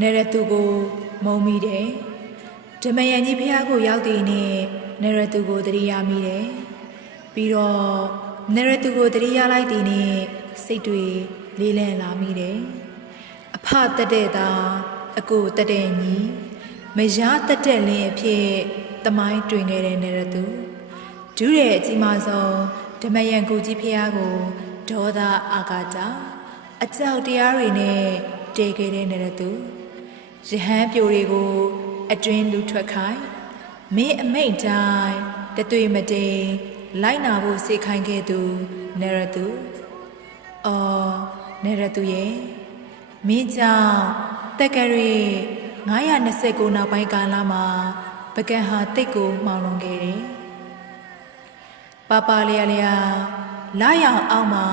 နေရသူကိုမုံမိတယ်ဓမယန်ကြီးဖះကိုရောက်တည်နဲ့နေရသူကိုတရိယာမိတယ်ပြီးတော့နေရသူကိုတရိယာလိုက်တည်နဲ့စိတ်တွေလေးလံလာမိတယ်အဖတက်တဲ့သားအကိုတက်တဲ့ညီမရတက်တဲ့လင်းအဖြစ်တမိုင်းတွင်ခဲ့တဲ့နေရသူဒုရဲ့အကြီးမားဆုံးဓမယန်ကိုကြီးဖះကိုဒေါသအာဃာတအကြောက်တရားတွေနဲ့တည်ခဲ့တဲ့နေရသူရဟန်းပြိုတွေကိုအတွင်းလူထွက်ခိုင်းမင်းအမိတ်တိုင်းတသွေမတိန်လိုက်နာဖို့စေခိုင်းခဲ့သူနေရသူနေရသူရဲ့မင်းကြောင့်တက်ကရီ929နောက်ပိုင်းကာလမှာပကံဟာတိတ်ကိုမှောင်လွန်ခဲ့တယ်ပပလျာလာရောင်အောင်မှာ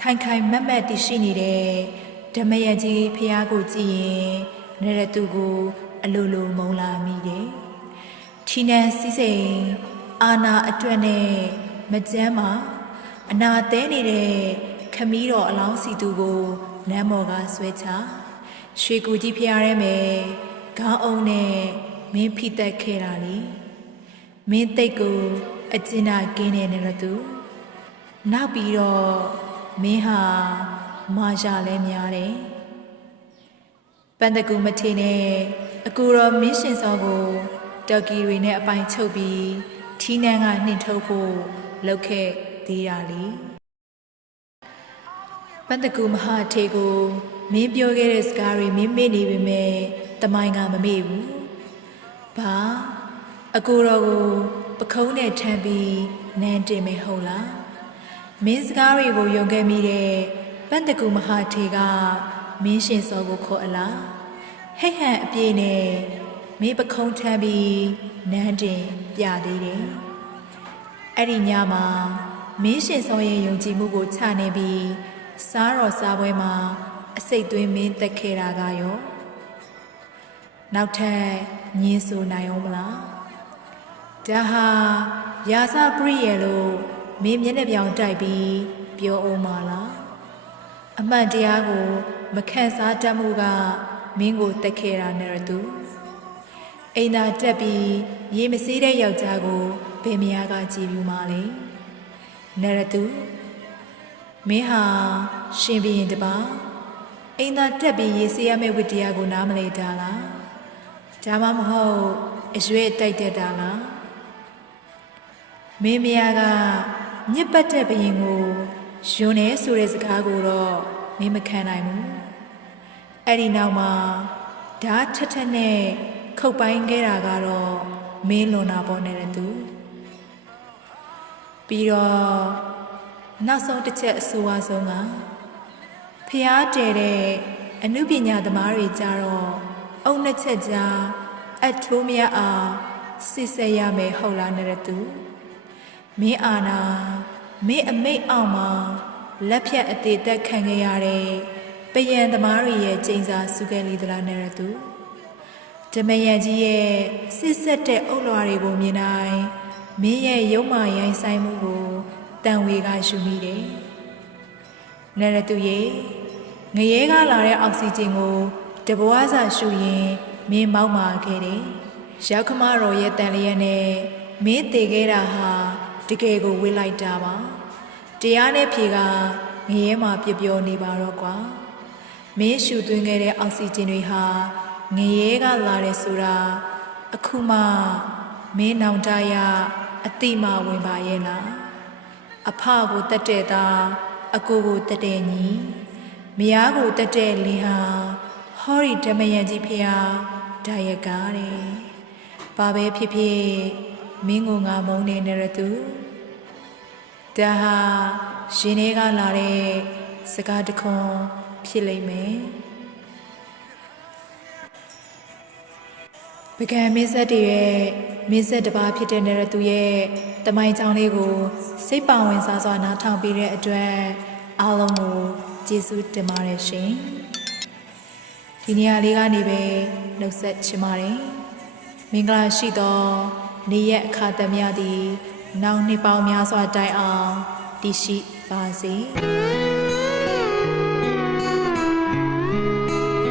ခိုင်ခိုင်မက်မက်တည်ရှိနေတဲ့ဓမယကြီးဖះကိုကြည့်ရင်နေရသူကိုအလိုလိုမုံလာမိတယ်ထီနန်စီးစိမ်အာနာအတွက်နဲ့မကြမ်းမှာအနာတဲနေတဲ့ခမီးတော်အလောင်းစီသူကိုနမ်းမော်ကဆွဲချရွှေကူကြီးဖះရဲမယ်ခေါင်းအုံးနဲ့မင်းဖိတက်ခဲ့တာလေမင်းတိတ်ကိုအကျဉ်းနာကင်းနေတယ်သူနောက်ပြီးတော့မင်းဟာမာရှာလဲများတယ်ပန်တကူမထင်းနဲ့အကူတော်မင်းရှင်စောကိုတော်ကီတွေနဲ့အပိုင်ချုပ်ပြီးထီးနန်းကနှင်ထုတ်ဖို့လုပ်ခဲ့သေးတာလေပန်တကူမဟာထေကိုမင်းပြောခဲ့တဲ့စကားတွေမင်းမေ့နေပေမဲ့တမိုင်းကမမေ့ဘူးဘာအကူတော်ကိုပခုံးနဲ့ထမ်းပြီးနန်းတင်မယ်ဟုတ်လားမင်းစကားတွေကိုယုံခဲ့မိတဲ့ပန်တကူမဟာထေကမင်းရှင်စောကိုခေါ်အလားဟိတ်ဟန်အပြေနဲ့မင်းပခုံးထမ်းပြီးနန်းတင်ပြသေးတယ်အဲ့ဒီညမှာမင်းရှင်စောရဲ့ယုံကြည်မှုကိုချနေပြီးစားတော်စားပွဲမှာအစိတ်သွင်းမင်းတက်ခဲ့တာကရောနောက်ထပ်ညင်းဆိုနိုင်အောင်မလားဒါဟာရာဇပရိယေလို့မင်းမျက်နှာပြောင်တိုက်ပြီးပြောအောင်မလားအမှန်တရားကိုမခံစားတတ်မှုကမင်းကိုတက်ခဲ့တာနဲ့တူအိမ်သာတက်ပြီးရေမစေးတဲ့ယောက်ျားကိုဘယ်မယားကကြည်ပြူမှလဲနဲ့တူမင်းဟာရှင်ဘီရင်တပါအိမ်သာတက်ပြီးရေစေးရမယ့်ဝတ္တရားကိုနားမလဲတာလားဒါမှမဟုတ်အရွယ်တိုက်တက်တာလားမင်းမယားကညစ်ပတ်တဲ့ဘရင်ကိုယွန်းနေဆိုတဲ့စကားကိုတော့မင်းမခံနိုင်ဘူးအဲ့ဒီနောက်မှာဓာတ်ထက်ထက်နဲ့ခုတ်ပိုင်းခဲ့တာကတော့မင်းလွန်တာပေါ်နေတဲ့သူပြီးတော့နောက်ဆုံးတစ်ချက်အဆိုအဆုံးကဖျားတဲတဲ့အနုပညာသမားတွေကြတော့အုံနှစ်ချက်ကြားအထိုးမရအောင်စစ်ဆက်ရမယ်ဟုတ်လားနေတဲ့သူမင်းအာနာမင်းအမိတ်အောင်မှာလက်ဖြတ်အသေးသက်ခံခဲ့ရတဲ့ပယံသမားတွေရဲ့ကျိန်စာစုခဲ့လေသလားနဲ့ရသူဓမယန်ကြီးရဲ့စစ်ဆက်တဲ့အုပ်လွှာတွေကိုမြင်တိုင်းမင်းရဲ့ရုံမာရိုင်းဆိုင်မှုကိုတန်ဝေကယူမိတယ်နဲ့ရသူရဲ့ငရဲကလာတဲ့အောက်ဆီဂျင်ကိုတဘွားစာရှူရင်မင်းမောက်မာခဲ့တယ်ရောက်ခမတော်ရဲ့တန်လျက်နဲ့မင်းတည်ခဲ့တာဟာတကယ်ကိုဝေးလိုက်တာပါတရားနဲ့ဖြေကငရဲမှာပြပြောနေပါတော့ကွာမင်းရှူသွင်းခဲ့တဲ့အောက်ဆီဂျင်တွေဟာငရဲကလာတယ်ဆိုတာအခုမှမင်းနောင်တရအတိမဝင်ပါရဲ့လားအဖကိုတက်တဲ့သားအကိုကိုတက်တဲ့ညီမယားကိုတက်တဲ့လင်းဟာဟောရီဓမယန်ကြီးဖျားဒါရကားတယ်ဘာပဲဖြစ်ဖြစ်မင်းကိုငါမုန်းနေရတူဒါဟာရှင်တွေကလာတဲ့စကားတခွန်းဖြစ်လိမ့်မယ်ပကံမင်းဆက်တည်းရဲ့မင်းဆက်တစ်ပါးဖြစ်တဲ့နေရသူရဲ့တမိုင်းချောင်းလေးကိုစိတ်ပါဝင်စားစွာနားထောင်ပြီးတဲ့အတွက်အားလုံးကိုကျေးဇူးတင်ပါတယ်ရှင်ဒီနေရာလေးကနေပဲနှုတ်ဆက်ချင်ပါတယ်မင်္ဂလာရှိသောနေ့ရက်အခါသမယသည်နောက်နှစ်ပေါင်းများစွာတိုင်အောင်တည်ရှိပါစေ